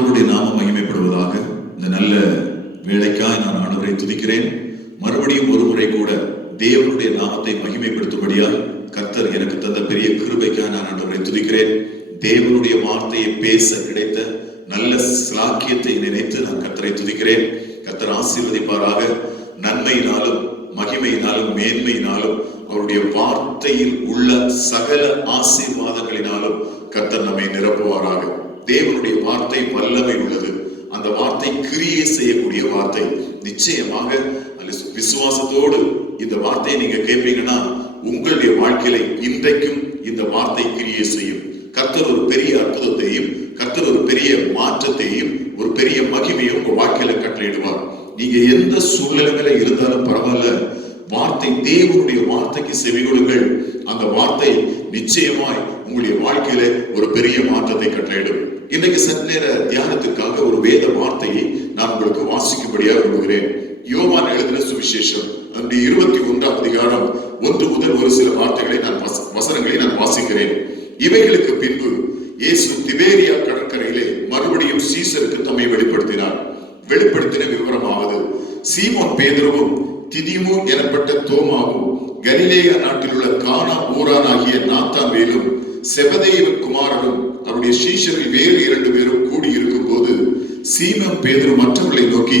ஆண்டவருடைய நாமம் மகிமைப்படுவதாக. இந்த நல்ல வேலைக்காய் நான் ஆண்டவரை துதிக்கிறேன். மறுபடியும் ஒரு முறை கூட தேவனுடைய நாமத்தை மகிமைப்படுத்தும்படியால் கர்த்தர் எனக்கு தந்த பெரிய கிருபைக்காய் நான் ஆண்டவரை துதிக்கிறேன். தேவனுடைய வார்த்தையை பேச கிடைத்த நல்ல சாக்கியத்தை நினைத்து நான் கர்த்தரை துதிக்கிறேன். கர்த்தர் ஆசீர்வதிப்பாராக. நன்மையினாலும் மகிமையினாலும் மேன்மையினாலும் அவருடைய வார்த்தையில் உள்ள சகல ஆசீர்வாதங்களினாலும் கர்த்தர் நம்மை நிரப்புவாராக. தேவனுடைய வார்த்தை வல்லமை உள்ளது. அந்த வார்த்தை கிரியை செய்யக்கூடிய வார்த்தை. நிச்சயமாக விசுவாசத்தோடு இந்த வார்த்தையை நீங்க கேட்பீங்கன்னா உங்களுடைய வாழ்க்கையில இன்றைக்கும் இந்த வார்த்தை கிரியை செய்யும். கர்த்தர் ஒரு பெரிய அற்புதத்தையும் கர்த்தர் ஒரு பெரிய மாற்றத்தையும் ஒரு பெரிய மகிமையும் உங்க வாழ்க்கையில கட்டளையிடுவார். நீங்க எந்த சூழ்நிலையில இருந்தாலும் பரவாயில்ல, வார்த்தை தேவனுடைய வார்த்தைக்கு செவி கொடுங்கள். அந்த வார்த்தை நிச்சயமாய் உங்களுடைய வாழ்க்கையில ஒரு பெரிய மாற்றத்தை கட்டளையிடும். இன்றைக்கு சற்று நேர தியானத்துக்காக ஒரு வேத வார்த்தையை நான் உங்களுக்கு வாசிக்கும்படியாக விரும்புகிறேன். யோவான் எழுதின சுவிசேஷம் 21 அதிகாரம் 1 முதல் ஒரு சில வார்த்தைகளை வசனங்களை நான் வாசிக்கிறேன். இவைகளுக்கு பின்பு இயேசு திபேரியா கடற்கரையிலே மறுபடியும் சீசருக்கு தம்மை வெளிப்படுத்தினார். வெளிப்படுத்தின விவரமாவது, சீமோன் பேதுருவும் திதிமு எனப்பட்ட தோமாவும் கலிலேயா நாட்டில் உள்ள கானா ஊரானாகிய நாத்தான்வேலும் செபதேயுவின் குமாரனும் அவருடைய சீஷரில் வேறு 2 பேரும் கூடி இருக்கும் போது சீமோன் பேதுரு மற்றவர்களை நோக்கி,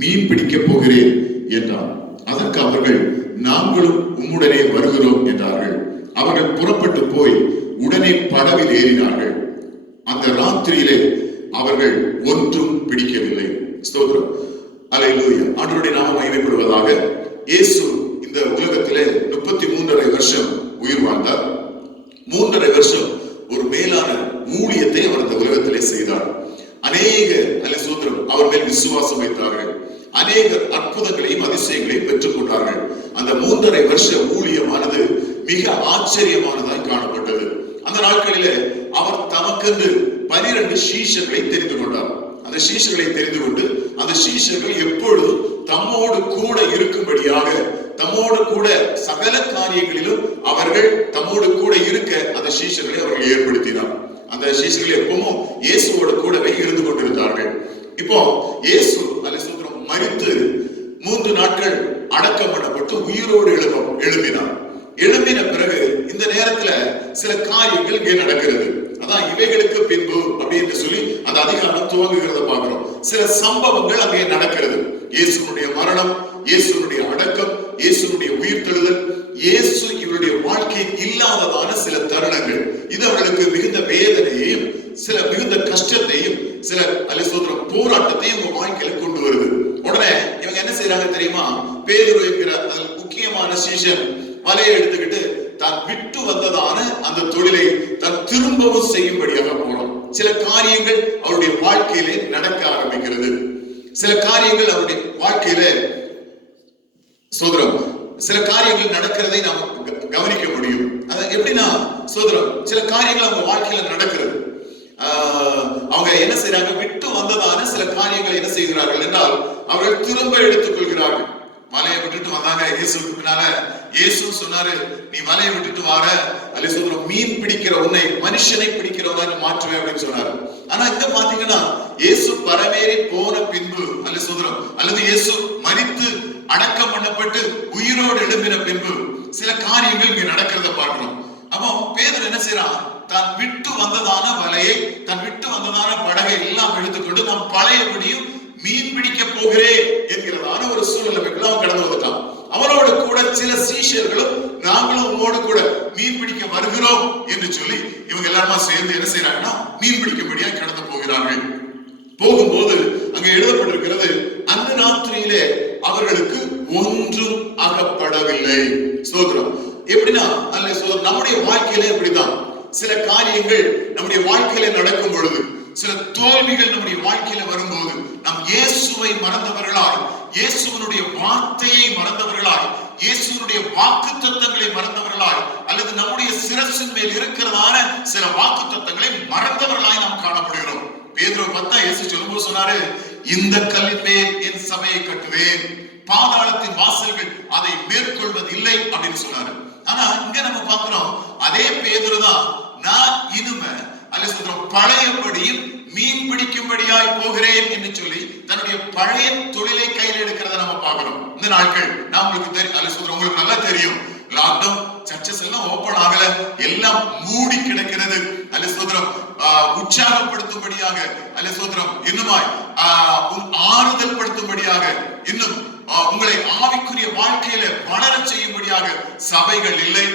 மீன் பிடிக்க போகிறேன் என்றார். அதற்கு அவர்கள், நாங்களும் உம்முடனே வருகிறோம் என்றார்கள். அவர்கள் புறப்பட்டு போய் உடனே படவில் ஏறினார்கள். அந்த ராத்திரியிலே அவர்கள் ஒன்றும் பிடிக்கவில்லை. ஸ்தோத்திரம், அல்லேலூயா. ஆண்டவருடைய நாமம் மகிமைப்படுவதாக. இயேசு இந்த உலகத்திலே 33.5 வருஷம் உயிர் வாழ்ந்தார். 3.5 வருஷம் ஒரு மேலான ஊழியத்தை அவர் இந்த உலகத்திலே செய்தார். அநேக அல்லேலூயா அவர் மேல் விசுவாசம் வைத்தார்கள். அநேக அற்புதங்களையும் அதிசயங்களையும் பெற்றுக் கொண்டார்கள். அந்த 3.5 வருஷ ஊழியமானது மிக ஆச்சரியமானதாய் காணப்பட்டது. அந்த நாட்களிலே அவர் தமக்கென்று 12 சீஷர்களை தெரிந்து கொண்டார். அந்த சீஷர்களை தெரிந்து கொண்டு அந்த சீஷர்கள் எப்பொழுதும் தம்மோடு கூட இருக்கும்படியாக, தம்மோடு கூட சகல காரியங்களிலும் அவர்கள் தம்மோடு கூட இருக்க அந்த சீஷர்களை அவர்கள் ஏற்படுத்தினார். அந்த சீஷர்கள் எப்பவும் இயேசுவோட கூடவே இருந்து கொண்டிருந்தார்கள். இப்போ இயேசு மரித்து 3 நாட்கள் அடக்கம் பண்ணப்பட்டு உயிரோடு எழுப்பினார். எழுப்பின பிறகு இந்த நேரத்துல சில காரியங்கள் இங்கே நடக்கிறது. அதான் இவைகளுக்கு பின்பு அப்படின்னு சொல்லி அந்த அதிகாரம் துவங்குகிறத பார்க்கிறோம். சில சம்பவங்கள் அங்கே நடக்கிறது. இயேசுனுடைய மரணம், இயேசுனுடைய அடக்கம், இயேசுனுடைய உயிர்த்தெழுதல், இயேசு இவருடைய வாழ்க்கையில் இல்லாததான சில தருணங்கள். இது அவர்களுக்கு மிகுந்த வேதனையையும் சில மிகுந்த கஷ்டத்தையும் சில அல்லேலூயா போராட்டத்தையும் உங்க வாழ்க்கையில கொண்டு வருது. உடனே இவங்க என்ன செய்யறாங்க தெரியுமா? பேதுரு என்கிற அதில் முக்கியமான சீஷன் வலையை எடுத்துக்கிட்டு தான் விட்டு வந்ததான அந்த தொழிலை தான் திரும்பவும் செய்யும்படியாக போனோம். சில காரியங்கள் அவருடைய வாழ்க்கையிலே நடக்க ஆரம்பிக்கிறது. சில காரியங்கள் அவருடைய வாழ்க்கையில சோதரம் சில காரியங்கள் நடக்கிறதை நாம் கவனிக்க முடியும். அது எப்படின்னா சோதரம் சில காரியங்கள் அவங்க வாழ்க்கையில நடக்கிறது. அவங்க என்ன செய்யறாங்க? விட்டு வந்ததான சில காரியங்களை என்ன செய்கிறார்கள் என்றால் அவர்கள் திரும்ப எடுத்துக் கொள்கிறார்கள். வலையை விட்டுட்டு வந்தாங்க இயேசுக்கு பின்னால. இயேசு சொன்னாரு, நீ வலையை விட்டுட்டு வார அல்லேலூயா மீன் பிடிக்கிற உன்னை மனுஷனை பிடிக்கிறவங்க மாற்றுவேன் அப்படின்னு சொன்னாரு. ஆனா இங்க பாத்தீங்கன்னா இயேசு பரமேறி போன பின்பு அல்லேலூயா அல்லது இயேசு மரித்து அடக்கம் பண்ணப்பட்டு உயிரோடு எழும்பின பின்பு சில காரியங்கள் இங்க நடக்கிறத பார்க்கிறோம். அப்போ பேதுரு என்ன செய்யறான்? தான் விட்டு வந்ததான வலையை, தான் விட்டு வந்ததான படகை எல்லாம் எடுத்துக்கொண்டு நாம் பழையபடியும் மீன் பிடிக்க போகிறேன் என்கிறதான ஒரு சூழ்நிலைக்குள்ள அவன் கடந்து வந்துட்டான். அவனோடு கூட சில சீஷர்களும், நாங்களும் உங்களோடு கூட மீன் பிடிக்க வருகிறோம் என்று சொல்லி இவங்க எல்லாருமா சேர்ந்து என்ன செய்யறாங்கன்னா மீன் பிடிக்கும்படியா கடந்து போகிறார்கள். போகும்போது அங்க எழுதப்பட்டிருக்கிறது, அந்த ராத்திரியிலே அவர்களுக்கு ஒன்றும் அகப்படவில்லை. சோதரம் எப்படின்னா அல்ல நம்முடைய வாழ்க்கையில இப்படிதான் சில காரியங்கள் நம்முடைய வாழ்க்கையில நடக்கும் பொழுது, சில தோல்விகள் நம்முடைய வாழ்க்கையில வரும்போது நாம் இயேசுவை மறந்தவர்களாய், இயேசுவினுடைய வார்த்தையை மறந்தவர்களாய், இயேசுவினுடைய வாக்குத்தத்தங்களை மறந்தவர்களாய், அல்லது நம்முடைய சிரசின் மேல் இருக்கிறதான சில வாக்குத்தத்தங்களை மறந்தவர்களாய் நாம் காணப்படுகிறோம். பேதுரு 10 இயேசு சொல்லும்போது சொன்னாரு, இந்த கல்லின் மேல் என் சபையை கட்டுவேன், பாதாளத்தின் வாசல்கள் அதை மேற்கொள்வது இல்லை அப்படின்னு சொன்னாரு. ஆனா இங்க நம்ம பார்க்கிறோம், அதே பேதுரு தான் நான் இனிமே அல்ல சொல்றோம் பழையபடியும் மீன் பிடிக்கும்படியாய் போகிறேன் என்று சொல்லி தன்னுடைய பழைய தொழிலை கையில் எடுக்கிறத நம்ம பார்க்கிறோம். இந்த நாட்கள் நான் உங்களுக்கு தெரியும், உங்களுக்கு நல்லா தெரியும், லாக்டவுன், சர்ச்சஸ் எல்லாம் ஓபன் ஆகல, எல்லாம் மூடி கிடக்கிறது. அல்லேலூயா. உற்சாகப்படுத்தும்படியாக, அல்லேலூயா, இன்னுமாய் ஆறுதல் படுத்தும்படியாக, இன்னும் உங்களை ஆவிக்குரிய வாழ்க்கையில வளர செய்யும்படியாக சபைகள் இல்லை,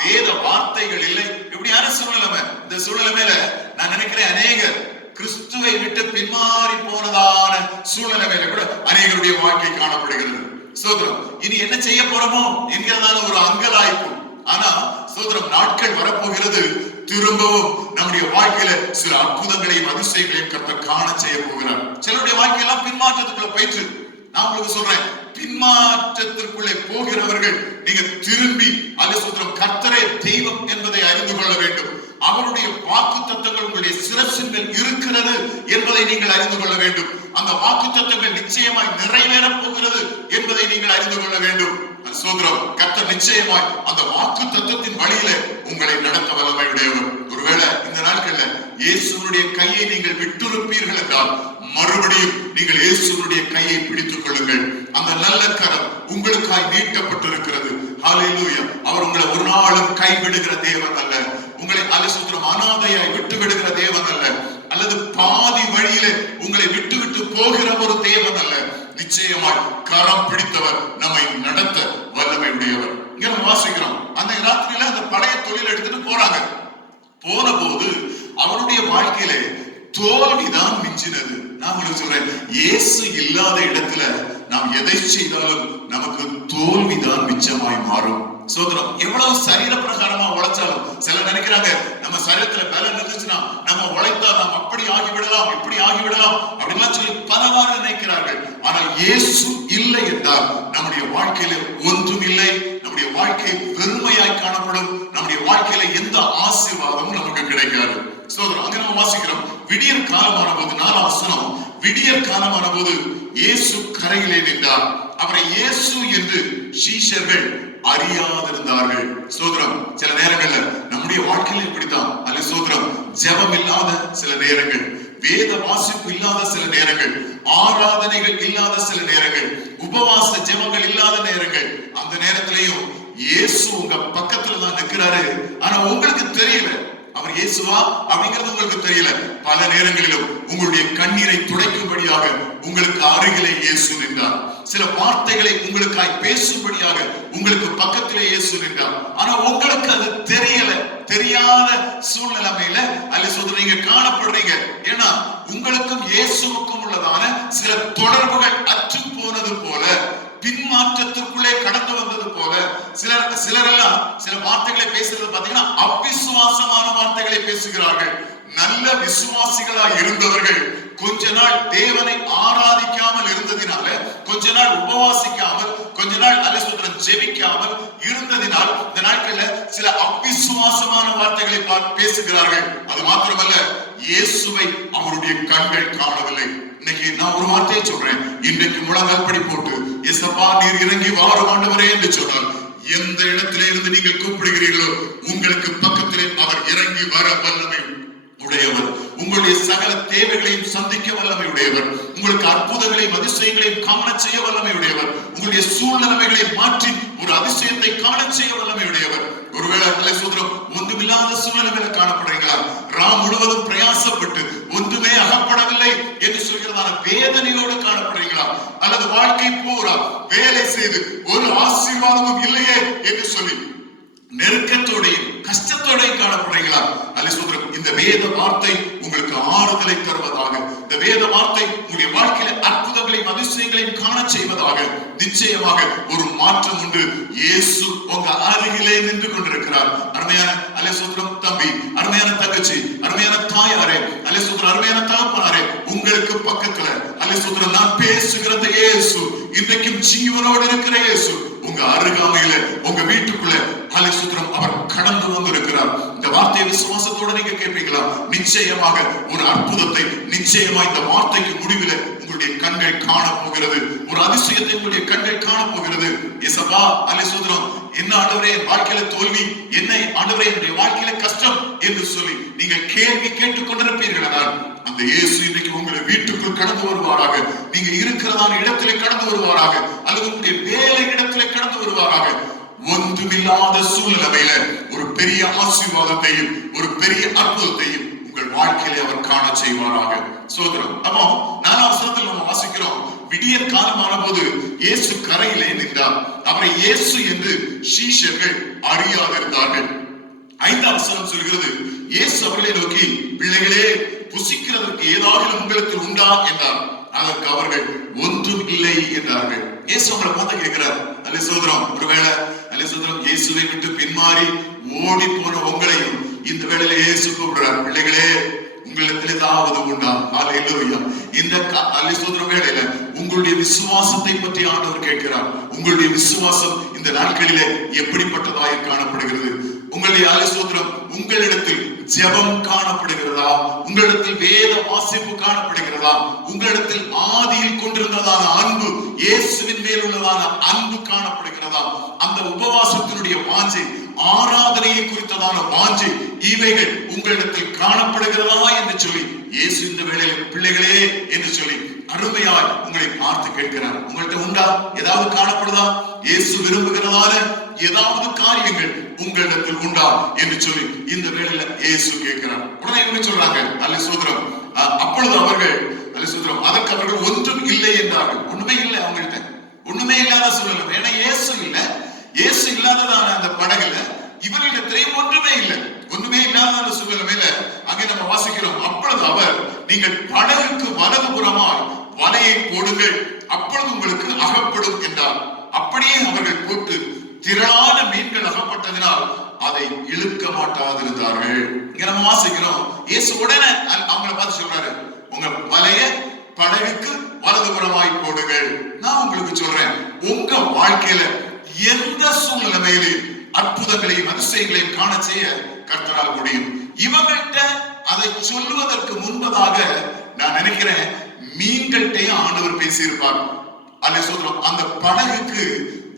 வேத வார்த்தைகள் இல்லை. இப்படியான சூழ்நிலை. இந்த சூழ்நிலையில நான் நினைக்கிறேன் அநேகர் கிறிஸ்துவை விட்டு பின்மாறி போனதான சூழ்நிலையில கூட அநேகருடைய வாழ்க்கை காணப்படுகிறது. சோதரம் இனி என்ன செய்ய போறோமோ என்கிறதான ஒரு அங்கலாய்ப்பு. ஆனா சோதரம் நாட்கள் வரப்போகிறது, திரும்பவும் நம்முடைய வாழ்க்கையில சில அற்புதங்களையும் அதிசயங்களையும் கர்த்தர் காண செய்ய போகிறார். சிலருடைய வாழ்க்கையெல்லாம் பின்மாற்றத்துக்குள்ள போயிற்று. நான் உங்களுக்கு சொல்றேன், பின்மாற்றத்திற்குள்ளே போகிறவர்கள் நீங்க திரும்பி அல்லேலூயா கர்த்தரே தெய்வம் என்பதை அறிந்து கொள்ள வேண்டும். அவருடைய வாக்கு தத்தங்கள் உங்களுடைய சிரசின் மேல் இருக்கிறது என்பதை நீங்கள் அறிந்து கொள்ள வேண்டும். அந்த வாக்கு தத்தங்கள் நிச்சயமாய் நிறைவேற போகிறது என்பதை நீங்கள் அறிந்து கொள்ள வேண்டும். சோதரம் கர்த்தர் நிச்சயமாய் அந்த வாக்கு தத்தத்தின் வழியில உங்களை நடத்த வல்லமையுடையவர். ஒருவேளை இந்த நாட்கள்ல இயேசுனுடைய கையை நீங்கள் விட்டுருப்பீர்கள் என்றால் மறுபடியும் நீங்கள் இயேசுனுடைய கையை பிடித்துக் கொள்ளுங்கள். அந்த நல்ல கரம் உங்களுக்காய் நீட்டப்பட்டிருக்கிறது. ஹல்லேலூயா. அவர் உங்களை ஒரு நாளும் கைவிடுகிற தேவன் அல்ல. உங்களை அல்லேலூயா அனாதையாய் விட்டு விடுகிற தேவன் அல்ல, அல்லது பாதி வழியில உங்களை விட்டு விட்டு போகிற ஒரு தேவன் அல்ல. நிச்சயமாய் கரம் பிடித்தவர், நம்மை நடத்த வல்லமை உடையவர். இங்க நம்ம வாசிக்கிறோம், அந்த ராத்திரியில அந்த பழைய தொழில் எடுத்துட்டு போறாங்க. போன போது அவருடைய வாழ்க்கையில தோல்விதான் மிஞ்சினது. நான் உங்களுக்கு சொல்றேன், இயேசு இல்லாத இடத்துல நாம் எதை செய்தாலும் நமக்கு தோல்விதான் மிச்சமாய் மாறும். சோதரம் எவ்வளவு சரீர பிரகாரமா உழைச்சாலும் சிலர் நினைக்கிறாங்க, நம்ம சரீரத்துல பலம் இருந்துச்சுன்னா நம்ம உழைத்தா நாம் அப்படி ஆகிவிடலாம், இப்படி ஆகிவிடலாம் அப்படின்லாம் சொல்லி பலவாறு நினைக்கிறார்கள். ஆனால் இயேசு இல்லை என்றால் நம்முடைய வாழ்க்கையில ஒன்றும் இல்லை. நம்முடைய வாழ்க்கை வெறுமையாய் காணப்படும். நம்முடைய வாழ்க்கையில எந்த ஆசீர்வாதமும் நமக்கு கிடைக்காது. சோதரம் அங்க நம்ம வாசிக்கிறோம், விடியற் காலமான போது, 4ஆம் வசனம், விடியற் காலமான போது இயேசு கரையிலே நின்றார். அவரை இயேசு என்று சீஷர்கள் அறியாதிருந்தார்கள். சோதரம் சில நேரங்கள்ல நம்முடைய வாழ்க்கையில இப்படித்தான். அல்ல சோதரம் ஜெபம் இல்லாத சில நேரங்கள், வேத வாசிப்பு இல்லாத சில நேரங்கள், ஆராதனைகள் இல்லாத சில நேரங்கள், உபவாச ஜெபங்கள் இல்லாத நேரங்கள், அந்த நேரத்திலையும் இயேசு உங்க பக்கத்துல தான் நிற்கிறாரு. ஆனா உங்களுக்கு தெரியல அவர் இயேசுவா அப்படிங்கிறது உங்களுக்கு தெரியல. பல நேரங்களிலும் உங்களுடைய கண்ணீரை துடைக்கும்படியாக உங்களுக்கு அருகிலே இயேசு நின்றார். சில வார்த்தைகளை உங்களுக்காய் பேசும்படியாக உங்களுக்கு பக்கத்திலே இயேசு நின்றார். ஆனா உங்களுக்கு அது தெரியல. தெரியாத சூழ்நிலைமையில அல்ல நீங்க காணப்படுறீங்க. ஏன்னா உங்களுக்கும் இயேசுவுக்கும் உள்ளதான சில தொடர்புகள் அற்று போனது போல, பின்மாற்றத்திற்குள்ளே கடந்து வந்தது போல, சிலரெல்லாம் சில வார்த்தைகளை பேசுறது பாத்தீங்கன்னா அவிசுவாசமான வார்த்தைகளை பேசுகிறார்கள். நல்ல விசுவாசிகளா இருந்தவர்கள் கொஞ்ச நாள் தேவனை ஆராதிக்காமல் இருந்ததினால, கொஞ்ச நாள் உபவாசிக்காமல், கொஞ்ச நாள் அல்லேலூயா ஜெபிக்காமல் இருந்ததினால் இந்த நாட்கள்ல சில அவிசுவாசமான வார்த்தைகளை பேசுகிறார்கள். அது மாத்திரமல்ல, இயேசுவை அவருடைய கண்கள் காணவில்லை. இன்னைக்கு நான் ஒரு வார்த்தையை சொல்றேன், இன்றைக்கு முழங்கால் படி போட்டு இயேசப்பா நீர் இறங்கி வாரும் ஆண்டவரே என்று சொன்னால், எந்த இடத்திலே இருந்து நீங்கள் கூப்பிடுகிறீர்களோ உங்களுக்கு பக்கத்திலே அவர் இறங்கி வர வல்லமை உடையவர். உங்களுடைய சகல தேவைகளையும் சந்திக்க வல்லமை உடையவர். உங்களுக்கு அற்புதங்களையும் அதிசயங்களையும் காண செய்ய வல்லமை உடையவர். உங்களுடைய சூழ்நிலைகளை மாற்றி ஒரு அதிசயத்தை காண செய்ய வல்லமை உடையவர். ஒருவேளை அல்லேலூயா ஒன்றுமில்லாத சூழ்நிலையில காணப்படுறீங்களா? ராம் முழுவதும் பிரயாசப்பட்டு ஒன்றுமே அகப்படவில்லை என்று சொல்கிறதான வேதனையோடு காணப்படுறீங்களா? அல்லது வாழ்க்கை பூரா வேலை செய்து ஒரு ஆசீர்வாதமும் இல்லையே என்று சொல்லி நெருக்கத்தோடையும் கஷ்டத்தோடையும் காணப்படுறீங்களா? அல்லேலூயா இந்த வேத வார்த்தை உங்களுக்கு ஆறுதலை தருவதாக, இந்த வேத வார்த்தை உங்களுடைய வாழ்க்கையில அற்புதங்களையும் அதிசயங்களையும் காண செய்வதாக. நிச்சயமாக ஒரு மாற்றம் உண்டு. இயேசு உங்க அருகிலே நின்று கொண்டிருக்கிறார். அருமையான அல்லேலூயா தம்பி, அருமையான தங்கச்சி, அருமையான தாயாரே, அல்லேலூயா அருமையான தகப்பனாரே, உங்களுக்கு பக்கத்துல அல்லேலூயா நான் பேசுகிற இயேசு, இன்றைக்கும் ஜீவனோடு இருக்கிற இயேசு உங்க அருகாமையில உங்க வீட்டுக்குள்ள அல்லேலூயா அவர் கடந்து வந்திருக்கிறார். இந்த வார்த்தையை விசுவாசத்தோட நீங்க கேட்பீங்களா? நிச்சயமாக ஒரு அற்புதத்தை, நிச்சயமா இந்த வார்த்தைக்கு முடிவில் உங்களுடைய உங்களுடைய கண்கள் காண போகிறது. ஒரு அதிசயத்தை உங்களுடைய கண்கள் காண போகிறது. இயேசப்பா அல்லேலூயா, என்ன ஆண்டவரே என் வாழ்க்கையில தோல்வி, என்ன ஆண்டவரே என்னுடைய வாழ்க்கையில கஷ்டம் என்று சொல்லி நீங்கள் கேள்வி கேட்டுக் கொண்டிருப்பீர்கள். அந்த இயேசு இன்றைக்கு உங்களை வீட்டுக்குள் கடந்து வருவாராக. நீங்க இருக்கிறதான இடத்திலே கடந்து வருவாராக, அல்லது உங்களுடைய வேலை இடத்திலே கடந்து வருவாராக. ஒன்றுமில்லாத சூழ்நிலையில ஒரு பெரிய ஆசீர்வாதத்தையும் ஒரு பெரிய அற்புதத்தையும் உங்கள் வாழ்க்கையிலே அவர் காண செய்வாராக. சோதரம். அப்போ 4ஆம் வசனத்தில் நம்ம வாசிக்கிறோம், விடியற் காலமான போது இயேசு கரையிலே நின்றார். அவரை இயேசு என்று சீஷர்கள் அறியாதிருந்தார்கள். 5ஆம் வசனம் சொல்கிறது, இயேசு அவர்களை நோக்கி, பிள்ளைகளே, புசிக்கிறதற்கு ஏதாவது உங்களுக்கு உண்டா என்றார். அதற்கு அவர்கள் ஒன்றும் இல்லை என்றார்கள். இயேசு அவங்களை பார்த்து கேட்கிறார், அல்ல சோதரம், ஒருவேளை அல்ல சோதரம் இயேசுவை விட்டு பின்மாறி ஓடி போன உங்களையும் இந்த வேளையில இயேசு கூப்பிடுறார், பிள்ளைகளே, உங்களிடத்தில் ஏதாவது உண்டா? அல்லேலூயா. இந்த அல்ல சோதரம் வேளையில உங்களுடைய விசுவாசத்தை பற்றி ஆண்டவர் கேட்கிறார். உங்களுடைய விசுவாசம் இந்த நாட்களிலே எப்படிப்பட்டதாய் காணப்படுகிறது? உங்களுடைய ஆலோசனை உங்களிடத்தில் ஜெபம் காணப்படுகிறதா? உங்களிடத்தில் வேத வாசிப்பு காணப்படுகிறதா? உங்களிடத்தில் ஆதியில் கொண்டிருந்ததான அன்பு, இயேசுவின் மேல் உள்ளதான அன்பு காணப்படுகிறதா? அந்த உபவாசத்தினுடைய வாஞ்சை, ஆராதனையை குறித்ததான வாஞ்சை, இவைகள் உங்களிடத்தில் காணப்படுகிறதா என்று சொல்லி இயேசு இந்த வேளையில் பிள்ளைகளே என்று சொல்லி அருமையாய் உங்களை பார்த்து கேட்கிறார். உங்கள்கிட்ட உண்டா? ஏதாவது காணப்படுதா? இயேசு விரும்புகிறதான ஏதாவது காரியங்கள் உங்களிடத்தில் உண்டா என்று சொல்லி இந்த வேளையில இயேசு கேட்கிறார். உடனே இவங்க சொல்றாங்க, அல்ல சோதரம். அப்பொழுது அவர்கள் அல்ல சோதரம், அதற்கு அவர்கள் ஒன்றும் இல்லை என்றார்கள். ஒண்ணுமே இல்லை அவங்கள்ட்ட, ஒண்ணுமே இல்லாத சூழ்நிலை. ஏன்னா இயேசு இல்ல, இயேசு இல்லாததான அந்த படகுல இவர்களிடத்திலே ஒன்றுமே இல்லை. ஒண்ணுமே இல்லாத சூழ்நிலையில அங்கே நம்ம வாசிக்கிறோம், அப்பொழுது அவர், நீங்கள் படகுக்கு வலதுபுறமாய் வலையை போடுங்கள், அப்பொழுது உங்களுக்கு அகப்படும் என்றார். அப்படியே அவர்கள் போட்டு திரளான மீன்கள் அகப்பட்டதினால் அதை இழுக்க மாட்டாதிருந்தார்கள். இங்க நம்ம வாசிக்கிறோம், இயேசு உடனே அவங்களை பார்த்து சொல்றாரு, உங்க வலைய படகுக்கு வலதுபுறமாய் போடுங்கள். நான் உங்களுக்கு சொல்றேன், உங்க வாழ்க்கையில எந்த சூழ்நிலையிலும் அற்புதங்களையும் அதிசயங்களையும் காண செய்ய கர்த்தரால் முடியும். இவங்கள்ட்ட அதை சொல்லுவதற்கு முன்பதாக நான் நினைக்கிறேன் மீன்கள்கிட்டையும் ஆண்டவர் பேசியிருப்பார். அல்ல சொல்றோம், அந்த படகுக்கு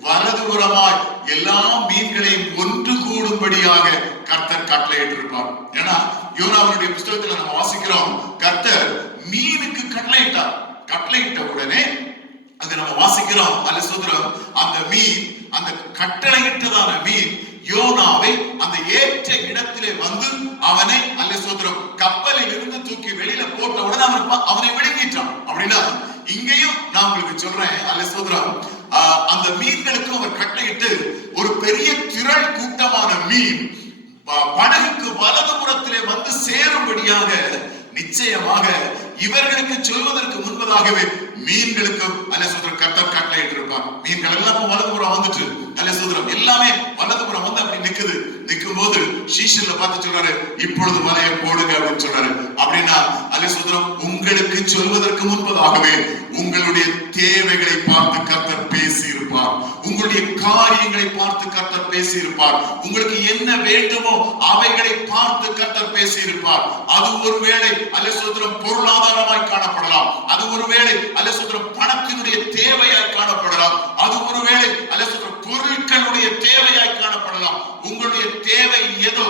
வலதுபுறமாய் எல்லா மீன்களையும் ஒன்று கூடும்படியாக கர்த்தர் கட்டளையிட்டிருப்பார். ஏன்னா யோனாவுடைய புத்தகத்துல நம்ம வாசிக்கிறோம், கர்த்தர் மீனுக்கு கட்டளையிட்டார். கட்டளையிட்ட உடனே அது நம்ம வாசிக்கிறோம், அல்ல சொல்றோம், அந்த மீன், அந்த கட்டளையிட்டதான மீன் யோனாவை அந்த ஏற்ற இடத்திலே வந்து அவனை அல்ல சொல்றோம் கப்பலில் இருந்து தூக்கி வெளியில போட்ட உடனே அவனை விழுங்கிட்டான். அப்படின்னா இங்கேயும் நான் உங்களுக்கு சொல்றேன், அல்ல சொல்றோம், அந்த மீன்களுக்கு அவர் கட்டளையிட்டு ஒரு பெரிய திரள் கூட்டமான மீன் படகுக்கு வலதுபுறத்திலே வந்து சேரும்படியாக நிச்சயமாக இவர்களுக்கு சொல்வதற்கு முன்பதாகவே மீன்களுக்கும் அல்ல சோதரம் கர்த்தர் கட்டளையிட்டு இருப்பார். மீன்கள் எல்லாம் வலதுபுறம் வந்துட்டு அல்ல சோதரம் எல்லாமே வலதுபுறம் வந்து அப்படி நிக்குது. நிற்கும் போது சீஷர்ல பார்த்து சொல்றாரு, இப்பொழுது வலையை போடுங்க அப்படின்னு சொல்றாரு. அப்படின்னா அல்ல சோதரம் உங்களுக்கு சொல்வதற்கு முன்பதாகவே உங்களுடைய தேவைகளை பார்த்து கர்த்தர் பேசி இருப்பார். உங்களுடைய காரியங்களை பார்த்து கர்த்தர் பேசி இருப்பார். உங்களுக்கு என்ன வேண்டுமோ அவைகளை பார்த்து கர்த்தர் பேசி இருப்பார். அது ஒருவேளை அல்ல சோதரம் பொருளாதாரமாய் காணப்படலாம், அது ஒருவேளை அல்ல சோதரம் பணத்தினுடைய தேவையாய் காணப்படலாம், அது ஒருவேளை அல்ல சோதரம் பொருட்களுடைய தேவையாய் காணப்படலாம். உங்களுடைய தேவை ஏதோ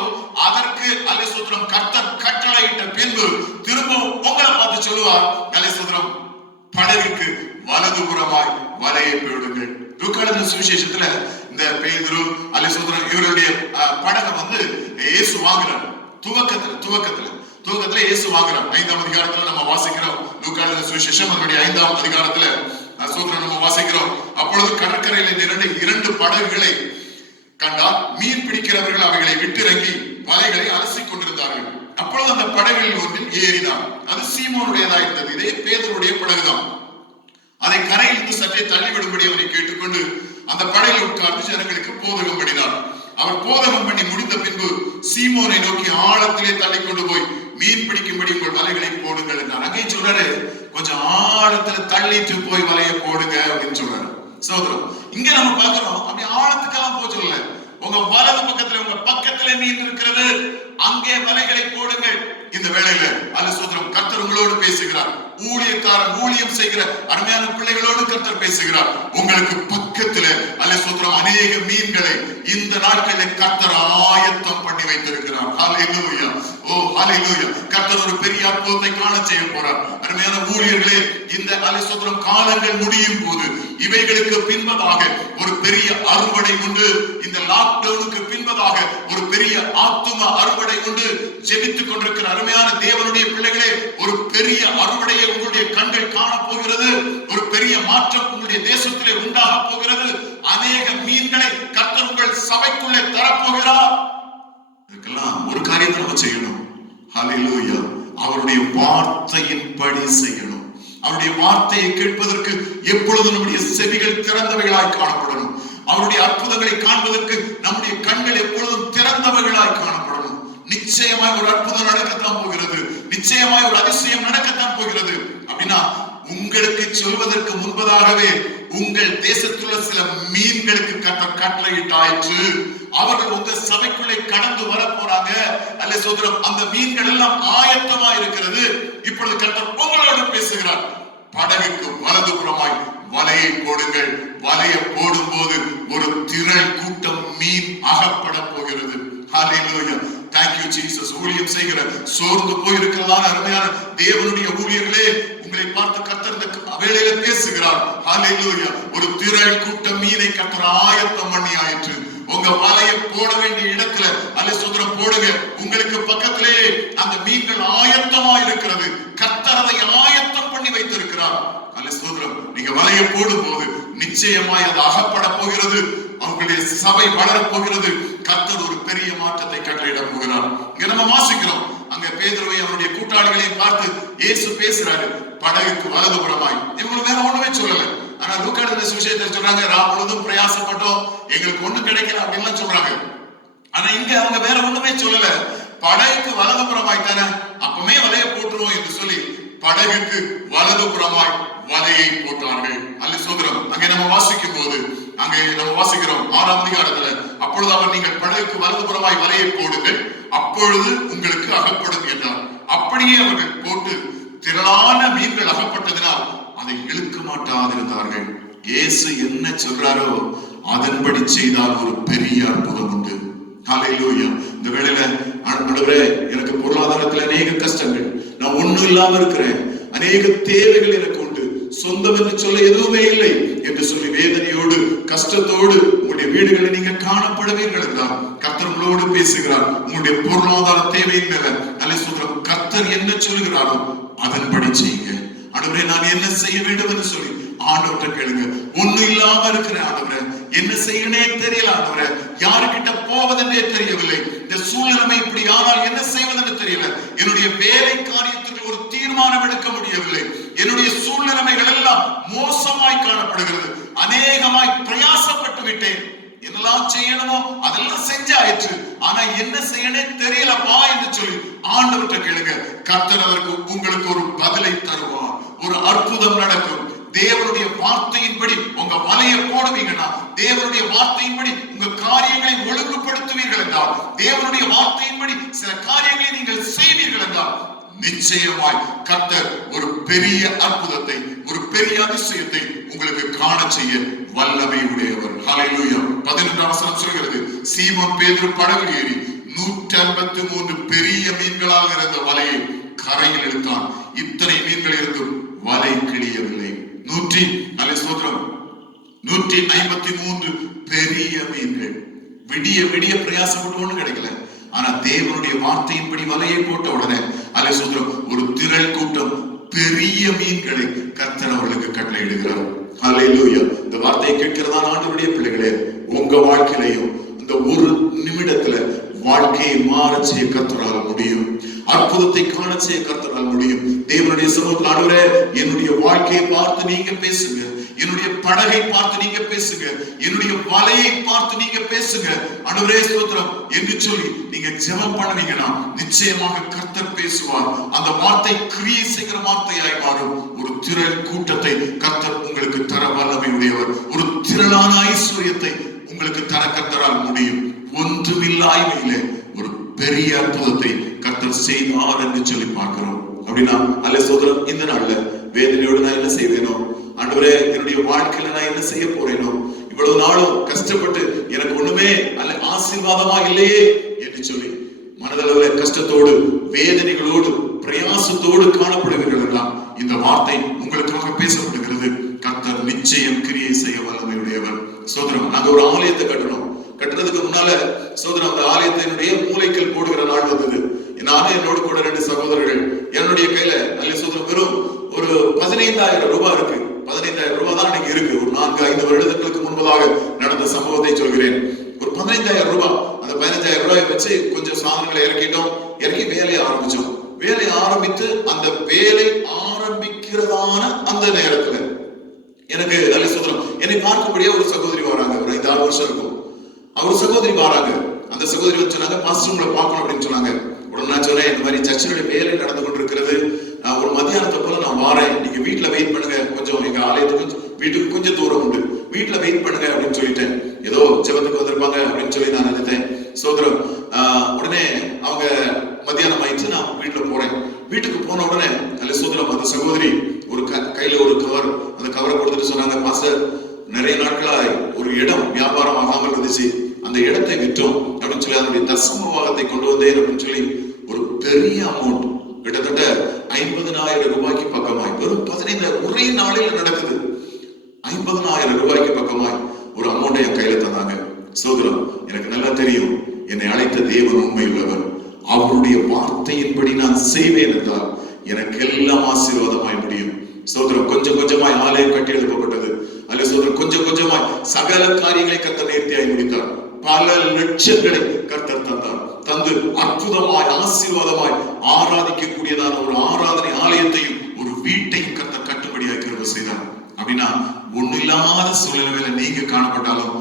அதற்கு அல்ல சோதரம் கர்த்தர் கட்டளையிட்ட பின்பு திரும்பவும் உங்களை பார்த்து சொல்லுவார், அல்ல சோதரம் படகுக்கு வலதுபுறமாய் வலையை போடுங்கள். லூக்கான சுவிசேஷத்துல இந்த பேதுரு அல்ல சோதரம் இவருடைய படகை வந்து இயேசு வாங்குறார். துவக்கத்துல இயேசு வாங்குறார். 5ஆம் அதிகாரத்துல நம்ம வாசிக்கிறோம், லூக்கான சுவிசேஷம் அதனுடைய 5ஆம் அதிகாரத்துல சோதரம் நம்ம வாசிக்கிறோம். அப்பொழுது கடற்கரையில இரண்டு படகுகளை கண்டார். மீன் பிடிக்கிறவர்கள் அவைகளை விட்டிறங்கி வலைகளை அலசிக் கொண்டிருந்தார்கள். அப்பொழுது அந்த படகுகளில் ஒன்றில் ஏறினார். அது சீமோனுடையதா இருந்தது. இதே பேதுருடைய படகுதான். அதை கரையிலிருந்து சற்றே தள்ளிவிடும்படி அவனை கேட்டுக்கொண்டு அந்த படகில் உட்கார்ந்து ஜனங்களுக்கு போதகம் பண்ணினார். அவர் போதகம் பண்ணி முடிந்த பின்பு சீமோனை நோக்கி ஆழத்திலே தள்ளி கொண்டு போய் மீன் பிடிக்கும்படி உங்கள் வலைகளை போடுங்கள் என்றார். அங்கே சொல்றாரு, கொஞ்சம் ஆழத்துல தள்ளிட்டு போய் வலையை போடுங்க அப்படின்னு சொல்றாரு. சோதரம் இங்க நம்ம பாக்குறோம், அப்படி ஆழத்துக்கெல்லாம் போக சொல்லல. உங்க வலது பக்கத்துல, உங்க பக்கத்துல மீன் இருக்கிறது, அங்கே வலைகளை போடுங்கள். இந்த வேளையில அல்லேலூயா கர்த்தர் உங்களோடு பேசுகிறார். ஊழியக்காரன் ஊழியம் செய்கிற அருமையான பிள்ளைகளோடு கர்த்தர் பேசுகிறார். உங்களுக்கு பக்கத்துல அல்லேலூயா அநேக மீன்களை இந்த நாட்களில் கர்த்தர் ஆயத்தம் பண்ணி வைத்திருக்கிறார். ஹல்லேலூயா. ஓ ஹல்லேலூயா. கர்த்தர் ஒரு பெரிய அற்புதத்தை காண செய்ய போறார். அருமையான ஊழியர்களே, இந்த அல்லேலூயா காலங்கள் முடியும் போது இவைகளுக்கு பின்பதாக ஒரு பெரிய அறுவடை உண்டு. இந்த லாக்டவுனுக்கு பின்பதாக ஒரு பெரிய ஆத்தும அறுவடை உண்டு. ஜெபித்துக் கொண்டிருக்கிற அருமையான தேவனுடைய பிள்ளைகளே, ஒரு பெரிய அறுவடையை உங்களுடைய கண்கள் காண போகிறது. ஒரு பெரிய மாற்றம் உங்களுடைய தேசத்திலே உண்டாக போகிறது. அநேக மீன்களை கர்த்தர் உங்கள் சபைக்குள்ளே தரப்போகிறார். இதுக்கெல்லாம் ஒரு காரியத்தை நம்ம செய்யணும். ஹல்லேலூயா. அவருடைய வார்த்தையின்படி செய்யணும். அவருடைய வார்த்தையை கேட்பதற்கு எப்பொழுதும் நம்முடைய செவிகள் திறந்தவைகளாய் காணப்படணும். அவருடைய அற்புதங்களை காண்பதற்கு நம்முடைய கண்கள் எப்பொழுதும் திறந்தவைகளாய் காணப்படணும். நிச்சயமாய் ஒரு அற்புதம் நடக்கத்தான் போகிறது. நிச்சயமாய் ஒரு அதிசயம் நடக்கத்தான் போகிறது. அப்படின்னா உங்களுக்கு சொல்வதற்கு முன்பதாகவே உங்கள் தேசத்துள்ள சில மீன்களுக்கு கட்டளையிட்டாயிற்று. அவர்கள் உங்க சபைக்குள்ளே கடந்து வர போறாங்க. அல்லேலூயா. அந்த மீன்கள் எல்லாம் ஆயத்தமா இருக்கிறது. இப்பொழுது கர்த்தர் உங்களோடு பேசுகிறார். படகுக்கு வலதுபுறமாய் வலையை போடுங்கள். வலையை போடும் போது ஒரு திரள் கூட்டம் மீன் அகப்பட போகிறது. ஹல்லேலூயா. Thank you Jesus. ஊழியம் செய்கிற சோர்ந்து போயிருக்கிறதான அருமையான தேவனுடைய ஊழியர்களே, உங்களை பார்த்து கர்த்தர் இந்த வேளையில பேசுகிறார். ஹல்லேலூயா. ஒரு திரள் கூட்டம் மீனை கர்த்தர் ஆயத்தம் பண்ணி ஆயிற்று. உங்க வலையை போட வேண்டிய இடத்துல அல்லேலூயா போடுங்க. உங்களுக்கு பக்கத்திலே அந்த மீன்கள் ஆயத்தமா இருக்கிறது. கர்த்தர் அதை ஆயத்தம் பண்ணி வைத்திருக்கிறார். அல்லேலூயா. நீங்க வலையை போடும் போது நிச்சயமாய் அது அகப்பட போகிறது. அவங்களுடைய சபை வளர போகிறது. கர்த்தர் ஒரு பெரிய மாற்றத்தை கட்டளையிட போகிறார். இங்க நம்ம வாசிக்கிறோம், அங்க பேதுருவை அவருடைய கூட்டாளிகளையும் பார்த்து இயேசு பேசுறாரு. படகுக்கு வலதுபுறமாய். இவங்க வேற ஒண்ணுமே சொல்லல. ஆனா லூக்கா எழுதின சுவிசேஷத்தில் சொல்றாங்க, ராம் முழுதும் பிரயாசப்பட்டோம், எங்களுக்கு ஒண்ணு கிடைக்கல அப்படின்னு சொல்றாங்க. ஆனா இங்க அவங்க வேற ஒண்ணுமே சொல்லல. படகுக்கு வலதுபுறமாய் தானே, அப்பவே வலையை போட்டுருவோம் என்று சொல்லி படகுக்கு வலதுபுறமாய் வலையை போட்டார்கள். அல்லேலூயா. அங்கே நம்ம வாசிக்கும் போது அங்கே நம்ம வாசிக்கிறோம் 6ஆம் அதிகாரத்துல, அப்பொழுது அவர் நீங்கள் படகுக்கு வலதுபுறமாய் வலையை போடுங்கள், அப்பொழுது உங்களுக்கு அகப்படும் என்றார். அப்படியே அவர்கள் போட்டு திரளான மீன்கள் அகப்பட்டதினால் அதை இழுக்க மாட்டாதிருந்தார்கள். இயேசு என்ன சொல்றாரோ அதன்படி செய்தால் ஒரு பெரிய அற்புதம் உண்டு. ஹல்லேலூயா. இந்த வேளையில ஆண்டவரே, எனக்கு பொருளாதாரத்தில் அநேக கஷ்டங்கள், நான் ஒண்ணும் இல்லாம இருக்கிறேன், அநேக தேவைகள் எனக்கு உண்டு, சொந்தம் என்று சொல்ல எதுவுமே இல்லை என்று சொல்லி வேதனையோடு கஷ்டத்தோடு உங்களுடைய வீடுகளில் நீங்க காணப்படுவீர்கள் என்றால் கர்த்தர் உங்களோடு பேசுகிறார். உங்களுடைய பொருளாதார தேவையின் மேல அல்லேலூயா கர்த்தர் என்ன சொல்லுகிறாரோ அதன்படி செய்யுங்க. ஆண்டவரே, நான் என்ன செய்ய வேண்டும் என்று சொல்லி ஆண்டவர்கிட்ட கேளுங்க. ஒண்ணும் இல்லாம இருக்கிற ஆண்டவரே, என்ன செய்யனே தெரியல ஆண்டவரே, யாருக்கிட்ட போவதென்றே தெரியவில்லை, இந்த சூழ்நிலை இப்படி ஆனால் என்ன செய்வதென்று தெரியல, என்னுடைய வேலை காரியத்துக்கு ஒரு தீர்மானம் எடுக்க முடியவில்லை, என்னுடைய சூழ்நிலைகள் எல்லாம் மோசமாய் காணப்படுகிறது, அநேகமாய் பிரயாசப்பட்டு விட்டேன், என்னெல்லாம் செய்யணுமோ அதெல்லாம் செஞ்சாயிற்று, ஆனா என்ன செய்யனே தெரியலப்பா என்று சொல்லி ஆண்டவர்கிட்ட கேளுங்க. கர்த்தர் அதற்கு உங்களுக்கு ஒரு பதிலை தருவார். ஒரு அற்புதம் நடக்கும். தேவனுடைய வார்த்தையின்படி உங்க வலையை போடுவீங்கன்னா, தேவனுடைய வார்த்தையின்படி உங்க காரியங்களை ஒழுங்குபடுத்துவீர்கள் என்றால், தேவனுடைய வார்த்தையின்படி சில காரியங்களை நீங்கள் செய்வீர்கள் என்றால் நிச்சயமாய் கர்த்தர் ஒரு பெரிய அற்புதத்தை, ஒரு பெரிய அதிசயத்தை உங்களுக்கு காண செய்ய வல்லமை உடையவர். ஹல்லேலூயா. 11ஆம் வசனம் சொல்கிறது, சீமோன் பேதுரு படகில் ஏறி 153 பெரிய மீன்களாக இருந்த வலையை கரையில் இழுத்தான். இத்தனை மீன்கள் இருந்தும் வலை கிழியவில்லை. 153 பெரிய மீன்கள். விடிய விடிய பிரயாசப்பட்டு ஒண்ணு கிடைக்கல. ஆனா தேவனுடைய வார்த்தையின்படி வலையை போட்ட உடனே அல்லேலூயா ஒரு திரள் கூட்டம் பெரிய மீன்களை கர்த்தர் அவர்களுக்கு கட்டளையிடுகிறார். ஹல்லேலூயா. இந்த வார்த்தையை கேட்கிறதான ஆண்டவருடைய பிள்ளைகளே, உங்க வாழ்க்கையிலையும் இந்த ஒரு நிமிடத்துல வாழ்க்கையை மாற செய்ய கர்த்தரால் முடியும். அற்புதத்தை காண செய்ய கர்த்தரால் முடியும். தேவனுடைய சமூகத்தில் ஆண்டவரே, என்னுடைய வாழ்க்கையை பார்த்து நீங்க பேசுங்க, என்னுடைய படகை பார்த்து நீங்க பேசுங்க, என்னுடைய வலையை பார்த்து நீங்க பேசுங்க ஆண்டவரே ஸ்தோத்திரம் என்று சொல்லி நீங்க ஜெபம் பண்ணுவீங்கன்னா நிச்சயமாக கர்த்தர் பேசுவார். அந்த வார்த்தை கிரியை செய்கிற வார்த்தையாய் மாறும். ஒரு திரள் கூட்டத்தை கர்த்தர் உங்களுக்கு தர வல்லமை உடையவர். ஒரு திரளான ஐஸ்வர்யத்தை உங்களுக்கு தர கர்த்தரால் முடியும். ஒன்றுமில்லாய்மையிலே ஒரு பெரிய அற்புதத்தை கர்த்தர் செய்தார் என்று சொல்லி பார்க்கிறோம். அப்படின்னா அல்ல சோதரம், இந்த நாள்ல வேதனையோடு நான் என்ன செய்வேனோ, ஆண்டவரே என்னுடைய வாழ்க்கையில நான் என்ன செய்ய போறேனோ, இவ்வளவு நாளும் கஷ்டப்பட்டு எனக்கு ஒண்ணுமே அல்ல ஆசீர்வாதமா இல்லையே என்று சொல்லி மனதளவுல கஷ்டத்தோடு வேதனைகளோடு பிரயாசத்தோடு காணப்படுவீர்கள் எல்லாம் இந்த வார்த்தை உங்களுக்காக பேசப்படுகிறது. கர்த்தர் நிச்சயம் கிரியை செய்ய வல்லமையுடையவர். சோதரம், நாங்க ஒரு ஆலயத்தை கட்டணும். கட்டுறதுக்கு முன்னால சோதரம் அந்த ஆலயத்தினுடைய மூலைக்கல் போடுகிற நாள் வந்தது. நானும் என்னோடு கூட 2 சகோதரர்கள், என்னுடைய கையில நல்ல சோதரம் வெறும் ஒரு 15,000 ரூபாய் இருக்கு. 15,000 ரூபாய் தான் எனக்கு இருக்கு. ஒரு 4-5 வருடங்களுக்கு முன்பதாக நடந்த சம்பவத்தை சொல்கிறேன். ஒரு 15,000 ரூபாய், அந்த 15,000 ரூபாயை வச்சு கொஞ்சம் சாதனங்களை இறக்கி வேலையை ஆரம்பிச்சோம். வேலை ஆரம்பித்து அந்த வேலை ஆரம்பிக்கிறதான அந்த நேரத்துல எனக்கு நல்ல சோதரம் என்னை பார்க்கக்கூடிய ஒரு சகோதரி வராங்க. ஒரு 5-6 வருஷம் இருக்கும். அவர் சகோதரி வராங்க. அந்த சகோதரி வந்து சொன்னாங்க, பாஸ்டர் உங்களை பார்க்கணும் அப்படின்னு சொன்னாங்க. உடனே நான் சொன்னேன், இந்த மாதிரி சர்ச்சினுடைய வேலை நடந்து கொண்டிருக்கிறது, நான் ஒரு மத்தியானத்தை போல நான் வாரேன், நீங்க வீட்டுல வெயிட் பண்ணுங்க, கொஞ்சம் எங்க ஆலயத்துக்கு வீட்டுக்கு கொஞ்சம் தூரம் உண்டு, வீட்டுல வெயிட் பண்ணுங்க அப்படின்னு சொல்லிட்டேன். ஏதோ ஜெபத்துக்கு வந்திருப்பாங்க அப்படின்னு சொல்லி நான் நினைத்தேன். சோதரம் உடனே அவங்க மத்தியானம் ஆயிடுச்சு, நான் வீட்டுல போறேன். வீட்டுக்கு போன உடனே நல்ல சோதரம் அந்த சகோதரி ஒரு கையில ஒரு கவர், அந்த கவரை கொடுத்துட்டு சொன்னாங்க, பாஸ்டர் நிறைய நாட்களாய் ஒரு இடம் வியாபாரம் ஆகாமல் இருந்துச்சு, அந்த இடத்தை விற்றோம் அப்படின்னு சொல்லி அதனுடைய தசம பாகத்தை கொண்டு வந்தேன் அப்படின்னு சொல்லி ஒரு பெரிய அமௌண்ட், கிட்டத்தட்ட 50,000 ரூபாய்க்கு பக்கமாய், வெறும் 15 ஒரே நாளில் நடக்குது. 50,000 ரூபாய்க்கு பக்கமாய் ஒரு அமௌண்டை என் கையில தந்தாங்க. சோதரம், எனக்கு நல்லா தெரியும் என்னை அழைத்த தேவன் உண்மையுள்ளவர். அவருடைய வார்த்தையின்படி நான் செய்வேன் என்றால் எனக்கு எல்லாம் ஆசீர்வாதமாய் முடியும். சோதரம், கொஞ்சம் கொஞ்சமாய் ஆலயம் கட்டி எழுப்பப்பட்டது. அல்ல சோதரம், கொஞ்சம் கொஞ்சமாய் சகல காரியங்களை கர்த்தர் நேர்த்தியாய் முடித்தார். பல லட்சங்களை கர்த்தர் தந்தார். தந்து அற்புதமாய் ஆசீர்வாதமாய் ஆராதிக்கக்கூடியதான ஒரு ஆராதனை ஆலயத்தையும் ஒரு வீட்டையும் கர்த்தர் கட்டுப்படியாய் கிருபை செய்தார். அப்படின்னா ஒண்ணு இல்லாத சூழ்நிலையில நீங்க காணப்பட்டாலும்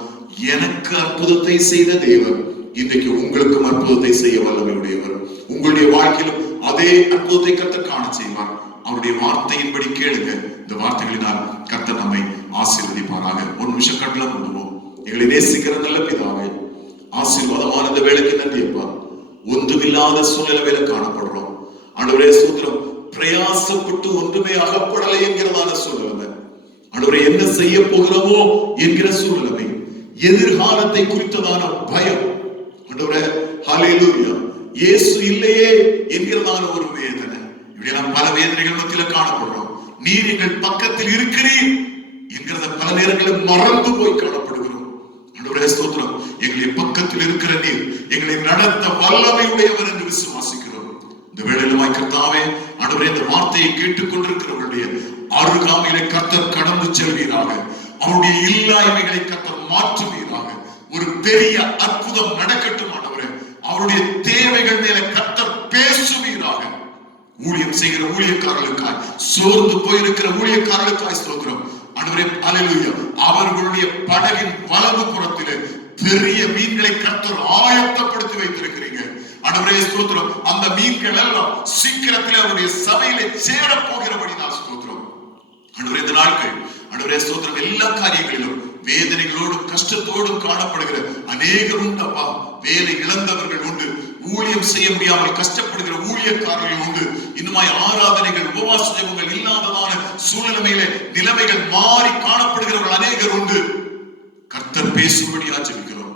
எனக்கு அற்புதத்தை செய்த தேவன் இன்றைக்கு உங்களுக்கும் அற்புதத்தை செய்ய வல்லமையுடையவர். உங்களுடைய வாழ்க்கையிலும் அதே அற்புதத்தை கர்த்தர் காண செய்வார். அவருடைய வார்த்தையின்படி கேளுங்க. இந்த வார்த்தைகளினால் கர்த்தர் நம்மை ஆசீர்வதிப்பாராக. ஒரு நிமிஷம் கண்ணுல கொண்டுவோம். எங்களை நேசிக்கிற நல்ல பிதாவே, ஆசீர்வாதமான இந்த வேலைக்கு நன்றி அப்பா. ஒன்றுமில்லாத சூழ்நிலையில காணப்படுறோம் ஆண்டவரே. சூத்திரம், பிரயாசப்பட்டு ஒன்றுமே அகப்படலை என்கிறதான சூழ்நிலை, ஆண்டவரே என்ன செய்ய போகிறோமோ என்கிற சூழ்நிலை, எதிர்காலத்தை குறித்ததான பயம், ஆண்டவரே ஹல்லேலூயா, இயேசு இல்லையே என்கிறதான ஒரு வேதனை, இப்படியெல்லாம் பல வேதனைகள் மத்தியில காணப்படுறோம். நீர் எங்கள் பக்கத்தில் இருக்கிறீர் என்கிறத பல நேரங்களில் மறந்து போய் காணப்படுகிறோம். ஆண்டவரே ஸ்தோத்திரம், எங்களை பக்கத்தில் இருக்கிற நீர் எங்களை நடத்த வல்லமை உடையவர் என்று விசுவாசிக்கிறோம். இந்த வேளையிலுமாய் கர்த்தாவே, ஆண்டவரே இந்த வார்த்தையை கேட்டுக் கொண்டிருக்கிறவர்களுடைய அருகாமையிலே கர்த்தர் கடந்து செல்வீராக. அவருடைய இல்லாய்மைகளை கர்த்தர் மாற்றுவீராக. ஒரு பெரிய அற்புதம் நடக்கட்டும் ஆண்டவரே. அவருடைய தேவைகள் மேல கர்த்தர் பேசுவீராக. ஊழியம் செய்கிற ஊழியக்காரர்களுக்காய், சோர்ந்து போயிருக்கிற ஊழியக்காரர்களுக்காய் ஸ்தோத்திரம் ஆண்டவரே. ஹல்லேலூயா. அவர்களுடைய படகின் வலது புறத்திலே பெரிய மீன்களை கர்த்தர் ஆயத்தப்படுத்தி வைத்திருக்கிறீங்க ஆண்டவரே ஸ்தோத்திரம். அந்த மீன்கள் எல்லாம் சீக்கிரத்தில் அவருடைய சபையிலே சேர போகிறபடி நான் ஸ்தோத்திரம் ஆண்டவரே. இந்த நாட்கள் ஆண்டவரே ஸ்தோத்திரம் எல்லா காரியங்களிலும் வேதனைகளோடும் கஷ்டத்தோடும் காணப்படுகிற அநேகர் உண்டு அப்பா. வேலை இழந்தவர்கள் உண்டு, ஊழியம் செய்ய முடியாமல் கஷ்டப்படுகிற ஊழியக்காரர்கள் உண்டு, இன்னுமாய் ஆராதனைகள் உபவாச ஜெபங்கள் இல்லாததான சூழ்நிலையிலே நிலைமைகள் மாறி காணப்படுகிறவர்கள் அநேகர் உண்டு. கர்த்தர் பேசும்படி ஆச்சரிக்கிறோம்.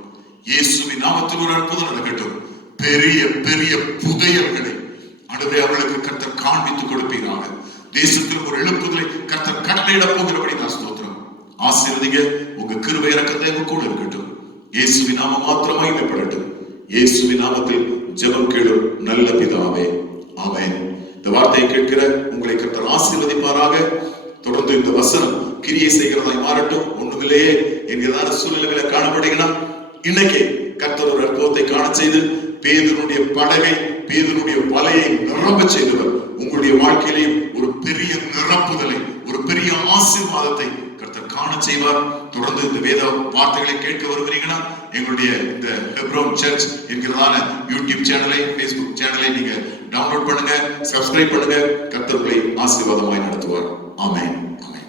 இயேசுவின் நாமத்தில் ஒரு அற்புதம் நடக்கட்டும். பெரிய பெரிய புதையல்களை ஆண்டவரே அவர்களுக்கு கர்த்தர் காண்பித்துக் கொடுப்பீராக. தேசத்தில் ஒரு எழுப்புதலை கர்த்தர் கட்டளையிட போகிறபடி நான் ஸ்தோத்திரம். ஆசீர்வதிங்க. உங்க கிருபை இரக்கத்தை கூட இருக்கட்டும். இயேசுவின் நாமம் மாத்திரம் மகிமைப்படட்டும். இயேசுவின் நாமத்தில் ஜெபம் கேளும் நல்ல பிதாவே, ஆமென். இந்த வார்த்தையை கேட்கிற உங்களை கர்த்தர் ஆசீர்வதிப்பாராக. தொடர்ந்து இந்த வசனம் கிரியை செய்கிறதாய் மாறட்டும். ஒண்ணுமில்லையே என்கிறதான சூழ்நிலைகளை காணப்படுகிறா. இன்னைக்கு கர்த்தர் ஒரு அற்புதத்தை காண செய்து பேதுருடைய படகை, பேதுருடைய வலையை நிரம்ப செய்தவர். உங்களுடைய வாழ்க்கையிலேயும் ஒரு பெரிய நிரப்புதலை, ஒரு பெரிய ஆசீர்வாதத்தை கர்த்தர் காண செய்வார். தொடர்ந்து இந்த வேத வார்த்தைகளை கேட்க வருகிறீங்கன்னா எங்களுடைய இந்த ஹெப்ரோன் சர்ச் என்கிறதான யூடியூப் சேனலை, ஃபேஸ்புக் சேனலை நீங்க டவுன்லோட் பண்ணுங்க, சப்ஸ்கிரைப் பண்ணுங்க. கர்த்தர் உங்களை ஆசீர்வாதமாய் நடத்துவார். ஆமென், ஆமென்.